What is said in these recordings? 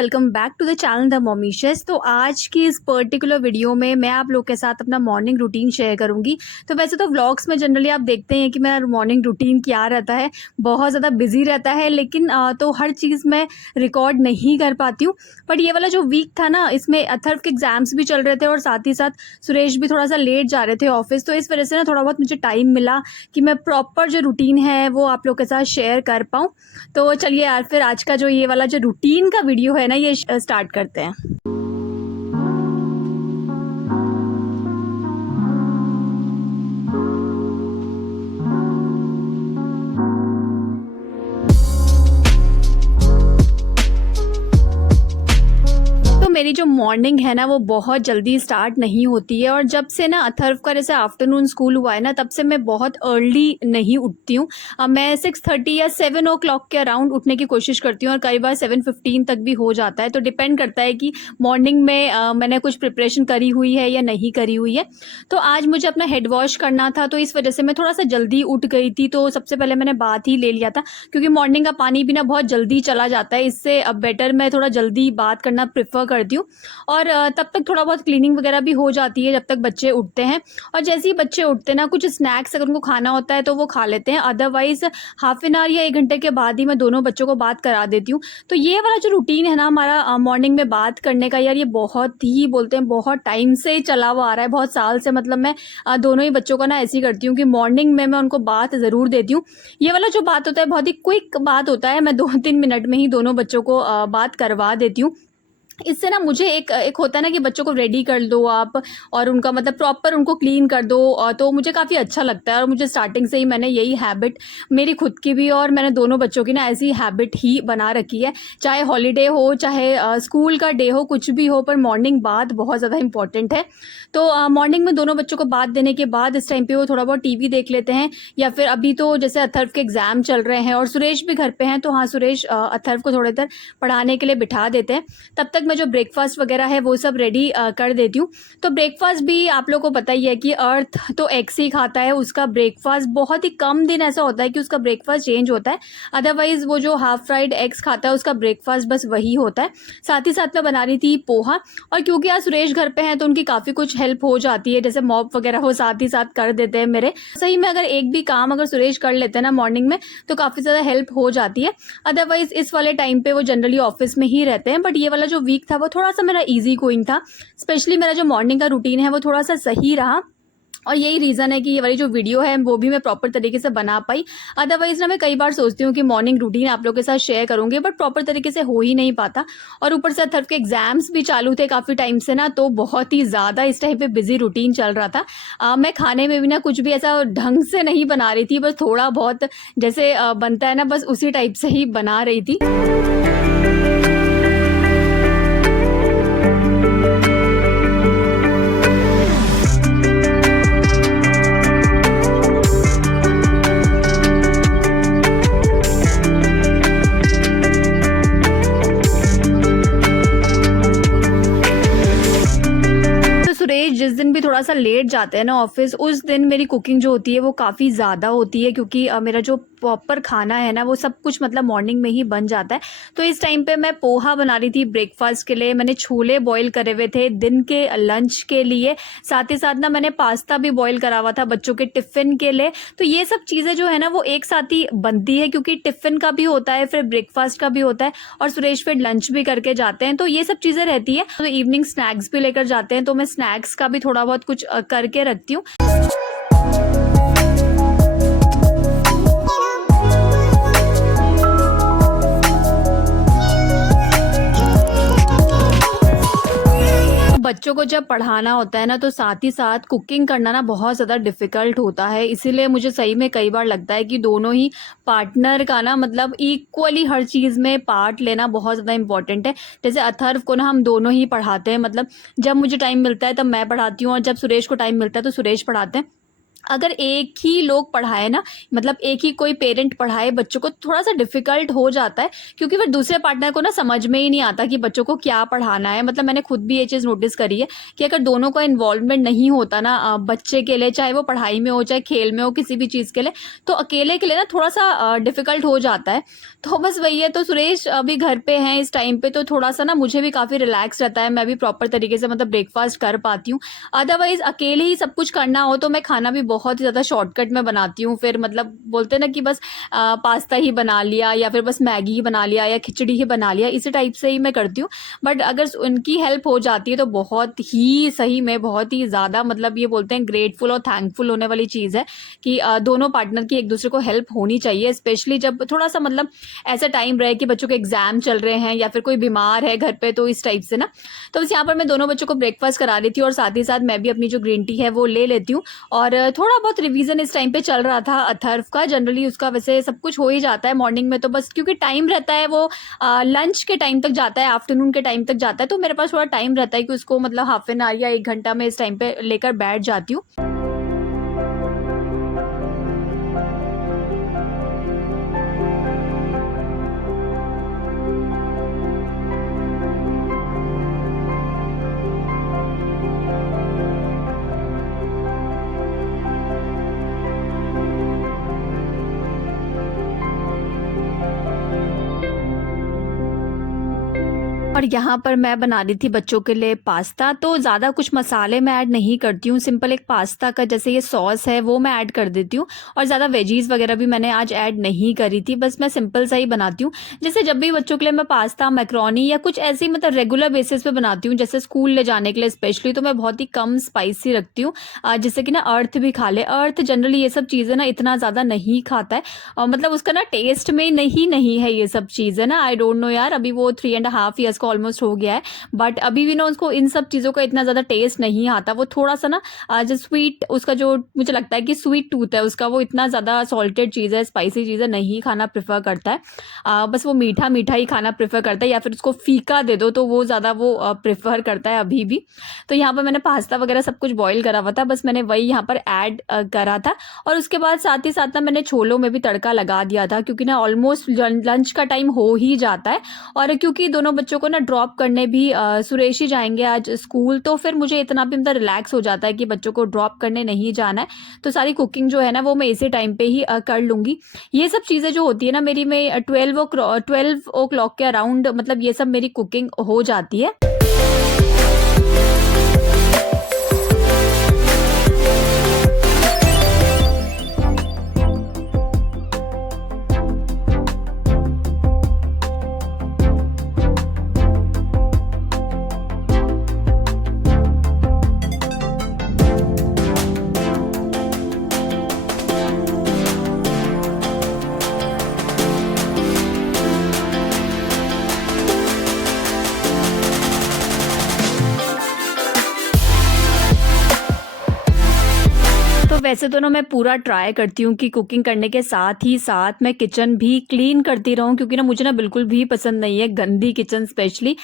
Welcome back to the channel the Mommishes. तो आज की इस पर्टिकुलर वीडियो में मैं आप लोग के साथ अपना मॉर्निंग रूटीन शेयर करूंगी। तो वैसे तो व्लॉग्स में जनरली आप देखते हैं कि मेरा मॉर्निंग रूटीन क्या रहता है, बहुत ज़्यादा बिजी रहता है, लेकिन तो हर चीज़ मैं रिकॉर्ड नहीं कर पाती हूँ। बट ये वाला जो वीक था ना, इसमें अथर्व के एग्जाम्स भी चल रहे थे और साथ ही साथ सुरेश भी थोड़ा सा लेट जा रहे थे ऑफिस। तो इस वजह से ना थोड़ा बहुत मुझे टाइम मिला कि मैं प्रॉपर जो रूटीन है वो आप लोग के साथ शेयर कर पाऊँ। तो चलिए यार, फिर आज का जो ये वाला जो रूटीन का वीडियो है ना, ये स्टार्ट करते हैं। मेरी जो मॉर्निंग है ना वो बहुत जल्दी स्टार्ट नहीं होती है, और जब से ना अथर्व का जैसे आफ्टरनून स्कूल हुआ है ना, तब से मैं बहुत अर्ली नहीं उठती हूँ। मैं 6:30 या 7 o'clock के अराउंड उठने की कोशिश करती हूँ, और कई बार 7:15 तक भी हो जाता है। तो डिपेंड करता है कि मॉर्निंग में मैंने कुछ प्रिपरेशन करी हुई है या नहीं करी हुई है। तो आज मुझे अपना हेड वॉश करना था, तो इस वजह से मैं थोड़ा सा जल्दी उठ गई थी। तो सबसे पहले मैंने बात ही ले लिया था, क्योंकि मॉर्निंग का पानी भी ना बहुत जल्दी चला जाता है। इससे अब बेटर मैं थोड़ा जल्दी बात करना प्रेफर करती हूँ, और तब तक थोड़ा बहुत क्लीनिंग वगैरह भी हो जाती है जब तक बच्चे उठते हैं। और जैसे ही बच्चे उठते हैं ना, कुछ स्नैक्स अगर उनको खाना होता है तो वो खा लेते हैं, अदरवाइज हाफ एन आवर या 1 घंटे के बाद ही मैं दोनों बच्चों को बात करा देती हूँ। तो ये वाला जो रूटीन है ना हमारा मॉर्निंग में बात करने का, यार ये बहुत ही बोलते हैं बहुत टाइम से चला हुआ आ रहा है, बहुत साल से। मतलब मैं दोनों ही बच्चों का ना ऐसी करती हूँ कि मॉर्निंग में मैं उनको बात ज़रूर देती हूँ। ये वाला जो बात होता है बहुत ही क्विक बात होता है, मैं 2-3 मिनट में ही दोनों बच्चों को बात करवा देती हूँ। इससे ना मुझे एक होता है ना कि बच्चों को रेडी कर दो आप, और उनका मतलब प्रॉपर उनको क्लीन कर दो, और तो मुझे काफ़ी अच्छा लगता है। और मुझे स्टार्टिंग से ही मैंने यही हैबिट, मेरी खुद की भी और मैंने दोनों बच्चों की ना ऐसी हैबिट ही बना रखी है। चाहे हॉलीडे हो, चाहे स्कूल का डे हो, कुछ भी हो, पर मॉर्निंग बात बहुत ज़्यादा इंपॉर्टेंट है। तो मॉर्निंग में दोनों बच्चों को बात देने के बाद इस टाइम पे वो थोड़ा बहुत टीवी देख लेते हैं, या फिर अभी तो जैसे अथर्व के एग्ज़ाम चल रहे हैं और सुरेश भी घर पे हैं, तो हाँ सुरेश अथर्व को थोड़ी देर पढ़ाने के लिए बिठा देते हैं। तब तक मैं जो ब्रेकफास्ट वगैरह है वो सब रेडी कर देती हूँ। तो ब्रेकफास्ट भी आप लोगों को पता ही है कि अर्थ तो एग्स ही खाता है, उसका ब्रेकफास्ट बहुत ही कम दिन ऐसा होता है कि उसका ब्रेकफास्ट चेंज होता है। अदरवाइज वो जो हाफ फ्राइड एग्स खाता है उसका ब्रेकफास्ट बस वही होता है। साथ ही साथ मैं बना रही थी पोहा, और क्योंकि आज सुरेश घर पे हैं तो उनकी काफ़ी कुछ हेल्प हो जाती है, जैसे मॉप वगैरह वो साथ ही साथ कर देते हैं मेरे। सही में अगर एक भी काम अगर सुरेश कर लेते हैं ना मॉर्निंग में, तो काफ़ी ज़्यादा हेल्प हो जाती है। अदरवाइज इस वाले टाइम पे वो जनरली ऑफिस में ही रहते हैं। बट ये वाला जो वीक था वो थोड़ा सा मेरा इजी गोइंग था, स्पेशली मेरा जो मॉर्निंग का रूटीन है वो थोड़ा सा सही रहा, और यही रीज़न है कि ये वाली जो वीडियो है वो भी मैं प्रॉपर तरीके से बना पाई। अदरवाइज ना मैं कई बार सोचती हूँ कि मॉर्निंग रूटीन आप लोगों के साथ शेयर करूँगी, बट प्रॉपर तरीके से हो ही नहीं पाता। और ऊपर से अथर्व के एग्जाम्स भी चालू थे काफ़ी टाइम से ना, तो बहुत ही ज़्यादा इस टाइम पे बिजी रूटीन चल रहा था। मैं खाने में भी ना कुछ भी ऐसा ढंग से नहीं बना रही थी, बस थोड़ा बहुत जैसे बनता है ना, बस उसी टाइप से ही बना रही थी। सुरेश जिस दिन भी थोड़ा सा लेट जाते हैं ना ऑफिस, उस दिन मेरी कुकिंग जो होती है वो काफ़ी ज़्यादा होती है, क्योंकि मेरा जो प्रॉपर खाना है ना वो सब कुछ मतलब मॉर्निंग में ही बन जाता है। तो इस टाइम पे मैं पोहा बना रही थी ब्रेकफास्ट के लिए, मैंने छोले बॉईल करे हुए थे दिन के लंच के लिए, साथ ही साथ ना मैंने पास्ता भी बॉईल करा हुआ था बच्चों के टिफ़िन के लिए। तो ये सब चीज़ें जो है ना वो एक साथ ही बनती है, क्योंकि टिफ़िन का भी होता है, फिर ब्रेकफास्ट का भी होता है, और सुरेश फिर लंच भी करके जाते हैं। तो ये सब चीज़ें रहती है। तो इवनिंग स्नैक्स भी लेकर जाते हैं, तो मैं स्नैक्स का भी थोड़ा बहुत कुछ करके रखती हूँ। बच्चों को जब पढ़ाना होता है ना, तो साथ ही साथ कुकिंग करना ना बहुत ज़्यादा डिफ़िकल्ट होता है। इसीलिए मुझे सही में कई बार लगता है कि दोनों ही पार्टनर का ना मतलब इक्वली हर चीज़ में पार्ट लेना बहुत ज़्यादा इम्पॉर्टेंट है। जैसे अथर्व को ना हम दोनों ही पढ़ाते हैं, मतलब जब मुझे टाइम मिलता है तब मैं पढ़ाती हूँ, और जब सुरेश को टाइम मिलता है तो सुरेश पढ़ाते हैं। अगर एक ही लोग पढ़ाए ना, मतलब एक ही कोई पेरेंट पढ़ाए बच्चों को, थोड़ा सा डिफिकल्ट हो जाता है, क्योंकि फिर दूसरे पार्टनर को ना समझ में ही नहीं आता कि बच्चों को क्या पढ़ाना है। मतलब मैंने खुद भी ये चीज़ नोटिस करी है कि अगर दोनों का इन्वॉल्वमेंट नहीं होता ना बच्चे के लिए, चाहे वो पढ़ाई में हो चाहे खेल में हो, किसी भी चीज़ के लिए, तो अकेले के लिए ना थोड़ा सा डिफिकल्ट हो जाता है। तो बस वही है। तो सुरेश अभी घर पे हैं इस टाइम पे, तो थोड़ा सा ना मुझे भी काफ़ी रिलैक्स रहता है, मैं भी प्रॉपर तरीके से मतलब ब्रेकफास्ट कर पाती हूँ। अदरवाइज अकेले ही सब कुछ करना हो तो मैं खाना भी बहुत ही ज़्यादा शॉर्टकट में बनाती हूँ। फिर मतलब बोलते हैं ना कि बस पास्ता ही बना लिया, या फिर बस मैगी ही बना लिया, या खिचड़ी ही बना लिया, इसी टाइप से ही मैं करती हूँ। बट अगर उनकी हेल्प हो जाती है तो बहुत ही सही में, बहुत ही ज़्यादा, मतलब ये बोलते हैं ग्रेटफुल और थैंकफुल होने वाली चीज़ है कि दोनों पार्टनर की एक दूसरे को हेल्प होनी चाहिए, स्पेशली जब थोड़ा सा मतलब ऐसा टाइम रहे कि बच्चों के एग्जाम चल रहे हैं या फिर कोई बीमार है घर पे, तो इस टाइप से ना। तो बस यहाँ पर मैं दोनों बच्चों को ब्रेकफास्ट करा रही थी और साथ ही साथ मैं भी अपनी जो ग्रीन टी है वो ले लेती हूँ। और थोड़ा बहुत रिवीजन इस टाइम पे चल रहा था अथर्व का। जनरली उसका वैसे सब कुछ हो ही जाता है मॉर्निंग में, तो बस क्योंकि टाइम रहता है, वो लंच के टाइम तक जाता है, आफ्टरनून के टाइम तक जाता है, तो मेरे पास थोड़ा टाइम रहता है कि उसको मतलब हाफ एन आवर या 1 घंटा में इस टाइम पे लेकर बैठ जाती हूँ। और यहाँ पर मैं बना रही थी बच्चों के लिए पास्ता, तो ज़्यादा कुछ मसाले मैं ऐड नहीं करती हूँ। सिंपल एक पास्ता का जैसे ये सॉस है वो मैं ऐड कर देती हूँ, और ज़्यादा वेजीज़ वगैरह भी मैंने आज ऐड नहीं करी थी, बस मैं सिंपल सा ही बनाती हूँ। जैसे जब भी बच्चों के लिए मैं पास्ता, मैक्रोनी या कुछ ऐसी मतलब रेगुलर बेसिस पे बनाती हूँ, जैसे स्कूल ले जाने के लिए स्पेशली, तो मैं बहुत ही कम स्पाइसी रखती हूँ, जिससे कि ना अर्थ भी खा ले। अर्थ जनरली ये सब चीज़ें ना इतना ज़्यादा नहीं खाता है, और मतलब उसका ना टेस्ट में नहीं है ये सब चीज़ें ना। आई डोंट नो यार, अभी वो 3.5 years का ऑलमोस्ट हो गया है, बट अभी भी ना उसको इन सब चीज़ों का इतना ज़्यादा टेस्ट नहीं आता। वो थोड़ा सा ना जो स्वीट, उसका जो मुझे लगता है कि स्वीट टूथ है उसका, वो इतना ज़्यादा सॉल्टेड चीज़ है, स्पाइसी चीज़ें नहीं खाना प्रेफर करता है। बस वो मीठा मीठा ही खाना प्रेफर करता है, या फिर उसको फीका दे दो तो वो ज़्यादा वो प्रेफर करता है अभी भी। तो यहाँ पर मैंने पास्ता वगैरह सब कुछ बॉईल करा हुआ था, बस मैंने वही यहाँ पर ऐड करा था। और उसके बाद साथ ही साथ ना मैंने छोलों में भी तड़का लगा दिया था, क्योंकि ना ऑलमोस्ट लंच का टाइम हो ही जाता है। और क्योंकि दोनों बच्चों को ना ड्रॉप करने भी सुरेश ही जाएंगे आज स्कूल, तो फिर मुझे इतना भी मतलब रिलैक्स हो जाता है कि बच्चों को ड्रॉप करने नहीं जाना है, तो सारी कुकिंग जो है ना वो मैं इसी टाइम पे ही कर लूँगी। ये सब चीज़ें जो होती है ना मेरी, में 12 o'clock के अराउंड मतलब ये सब मेरी कुकिंग हो जाती है। तो वैसे तो ना मैं पूरा ट्राई करती हूँ कि कुकिंग करने के साथ ही साथ मैं किचन भी क्लीन करती रहूँ, क्योंकि ना मुझे ना बिल्कुल भी पसंद नहीं है गंदी किचन स्पेशली।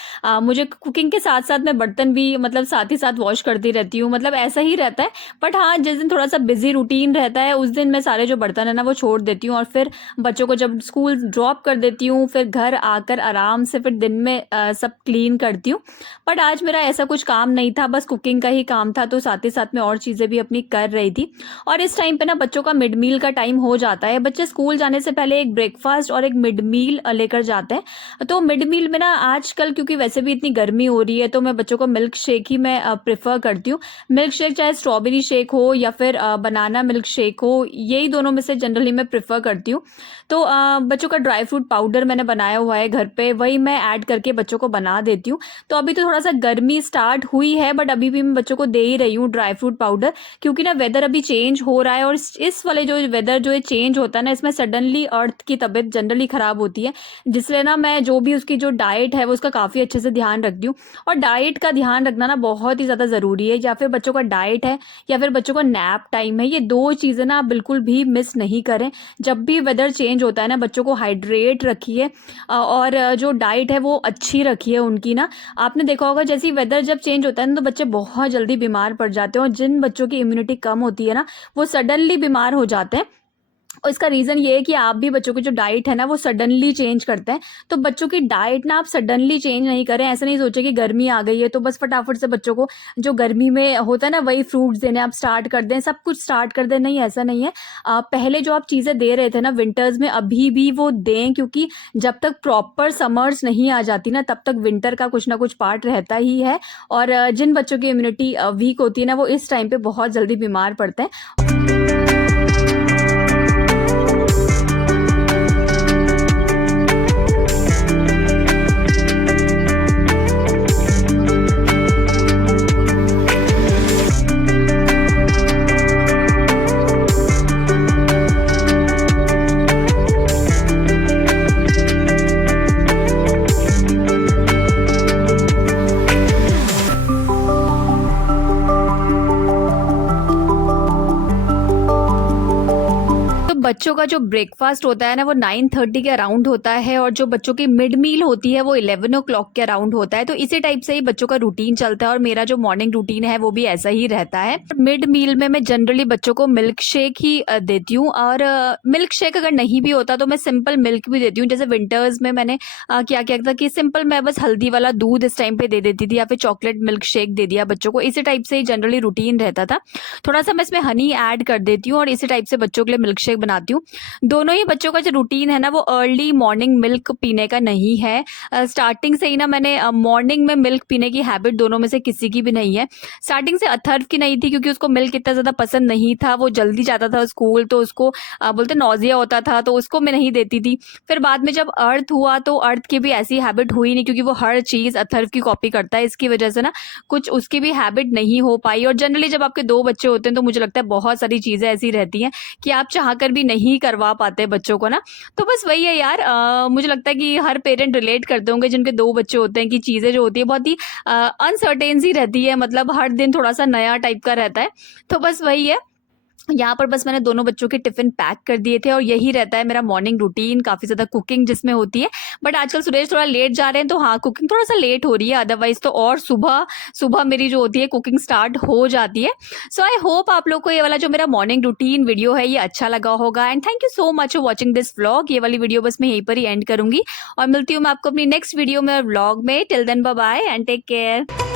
मुझे कुकिंग के साथ साथ मैं बर्तन भी मतलब साथ ही साथ वॉश करती रहती हूँ, मतलब ऐसा ही रहता है। बट हाँ, जिस दिन थोड़ा सा बिजी रूटीन रहता है उस दिन मैं सारे जो बर्तन है ना वो छोड़ देती हूँ, और फिर बच्चों को जब स्कूल ड्रॉप कर देती हूँ, फिर घर आकर आराम से फिर दिन में सब क्लीन करती हूँ। बट आज मेरा ऐसा कुछ काम नहीं था, बस कुकिंग का ही काम था, तो साथ ही साथ में और चीज़ें भी अपनी कर रही थी। और इस टाइम पे ना बच्चों का मिड मील का टाइम हो जाता है। बच्चे स्कूल जाने से पहले एक ब्रेकफास्ट और एक मिड मील लेकर जाते हैं। तो मिड मील में ना आजकल क्योंकि वैसे भी इतनी गर्मी हो रही है, तो मैं बच्चों को मिल्क शेक ही मैं प्रेफर करती हूँ। मिल्क शेक चाहे स्ट्रॉबेरी शेक हो या फिर बनाना मिल्क शेक हो, यही दोनों में से जनरली मैं प्रेफर करती हूँ। तो बच्चों का ड्राई फ्रूट पाउडर मैंने बनाया हुआ है घर पे, वही मैं ऐड करके बच्चों को बना देती हूँ। तो अभी तो थोड़ा सा गर्मी स्टार्ट हुई है, बट अभी भी मैं बच्चों को दे ही रही हूँ ड्राई फ्रूट पाउडर, क्योंकि ना वेदर अभी चेंज हो रहा है, और इस वाले जो वेदर जो चेंज होता है ना, इसमें सडनली अर्थ की तबीयत जनरली खराब होती है, जिसलिए ना मैं जो भी उसकी जो डाइट है वो उसका काफ़ी अच्छे से ध्यान रखती हूँ। और डाइट का ध्यान रखना ना बहुत ही ज़्यादा ज़रूरी है, या फिर बच्चों का डाइट है या फिर बच्चों का नैप टाइम है, ये दो चीज़ें ना आप बिल्कुल भी मिस नहीं करें। जब भी वेदर चेंज होता है ना, बच्चों को हाइड्रेट रखिए, और जो डाइट है वो अच्छी रखिए उनकी ना। आपने देखा होगा जैसे वेदर जब चेंज होता है ना, तो बच्चे बहुत जल्दी बीमार पड़ जाते हैं, और जिन बच्चों की इम्यूनिटी कम होती है ना, वो सडनली बीमार हो जाते हैं। और इसका रीज़न ये है कि आप भी बच्चों की जो डाइट है ना वो सडनली चेंज करते हैं। तो बच्चों की डाइट ना आप सडनली चेंज नहीं करें। ऐसा नहीं सोचें कि गर्मी आ गई है तो बस फटाफट से बच्चों को जो गर्मी में होता है ना वही फ्रूट्स देने आप स्टार्ट कर दें, सब कुछ स्टार्ट कर दें। नहीं, ऐसा नहीं है। पहले जो आप चीज़ें दे रहे थे ना विंटर्स में, अभी भी वो दें, क्योंकि जब तक प्रॉपर समर्स नहीं आ जाती ना तब तक विंटर का कुछ ना कुछ पार्ट रहता ही है। और जिन बच्चों की इम्यूनिटी वीक होती है ना वो इस टाइम पे बहुत जल्दी बीमार पड़ते हैं। बच्चों का जो ब्रेकफास्ट होता है ना वो 9:30 के अराउंड होता है और जो बच्चों की मिड मील होती है वो 11 ओ क्लॉक के अराउंड होता है। तो इसी टाइप से ही बच्चों का रूटीन चलता है और मेरा जो मॉर्निंग रूटीन है वो भी ऐसा ही रहता है। मिड मील में मैं जनरली बच्चों को मिल्क शेक ही देती हूँ, और मिल्क शेक अगर नहीं भी होता तो मैं सिंपल मिल्क भी देती हूँ। जैसे विंटर्स में मैंने क्या किया था कि सिंपल मैं बस हल्दी वाला दूध इस टाइम पे दे देती थी या फिर चॉकलेट मिल्क शेक दे दिया बच्चों को। इसी टाइप से ही जनरली रूटीन रहता था। थोड़ा सा मैं इसमें हनी ऐड कर देती हूँ और इसी टाइप से बच्चों के लिए मिल्क शेक बनाती हूँ। दोनों ही बच्चों का जो रूटीन है ना वो अर्ली मॉर्निंग मिल्क पीने का नहीं है। स्टार्टिंग से ही ना मैंने मॉर्निंग में मिल्क पीने की हैबिट दोनों में से किसी की भी नहीं है। स्टार्टिंग से अथर्व की नहीं थी क्योंकि उसको मिल्क इतना ज़्यादा पसंद नहीं था, वो जल्दी जाता था स्कूल तो उसको बोलते नौजिया होता था तो उसको मैं नहीं देती थी। फिर बाद में जब अर्थ हुआ तो अर्थ की भी ऐसी हैबिट हुई नहीं, क्योंकि वो हर चीज़ अथर्व की कॉपी करता है। इसकी वजह से ना कुछ उसकी भी हैबिट नहीं हो पाई। और जनरली जब आपके 2 बच्चे होते हैं तो मुझे लगता है बहुत सारी चीज़ें ऐसी रहती हैं कि आप चाह कर भी नहीं करवा पाते बच्चों को ना। तो बस वही है यार, मुझे लगता है कि हर पेरेंट रिलेट करते होंगे जिनके 2 बच्चे होते हैं कि चीज़ें जो होती है बहुत ही अनसर्टेन सी रहती है, मतलब हर दिन थोड़ा सा नया टाइप का रहता है। तो बस वही है, यहाँ पर बस मैंने दोनों बच्चों के टिफ़िन पैक कर दिए थे और यही रहता है मेरा मॉर्निंग रूटीन। काफ़ी ज़्यादा कुकिंग जिसमें होती है, बट आजकल सुरेश थोड़ा लेट जा रहे हैं तो हाँ कुकिंग थोड़ा सा लेट हो रही है, अदरवाइज तो और सुबह सुबह मेरी जो होती है कुकिंग स्टार्ट हो जाती है। सो आई होप आप लोग को ये वाला जो मेरा मॉर्निंग रूटीन वीडियो है ये अच्छा लगा होगा, and thank you so much for watching this vlog. ये वाली वीडियो बस मैं यहीं पर ही एंड करूंगी और मिलती हूँ मैं आपको अपनी नेक्स्ट वीडियो में और व्लॉग में। Till then bye bye and take care.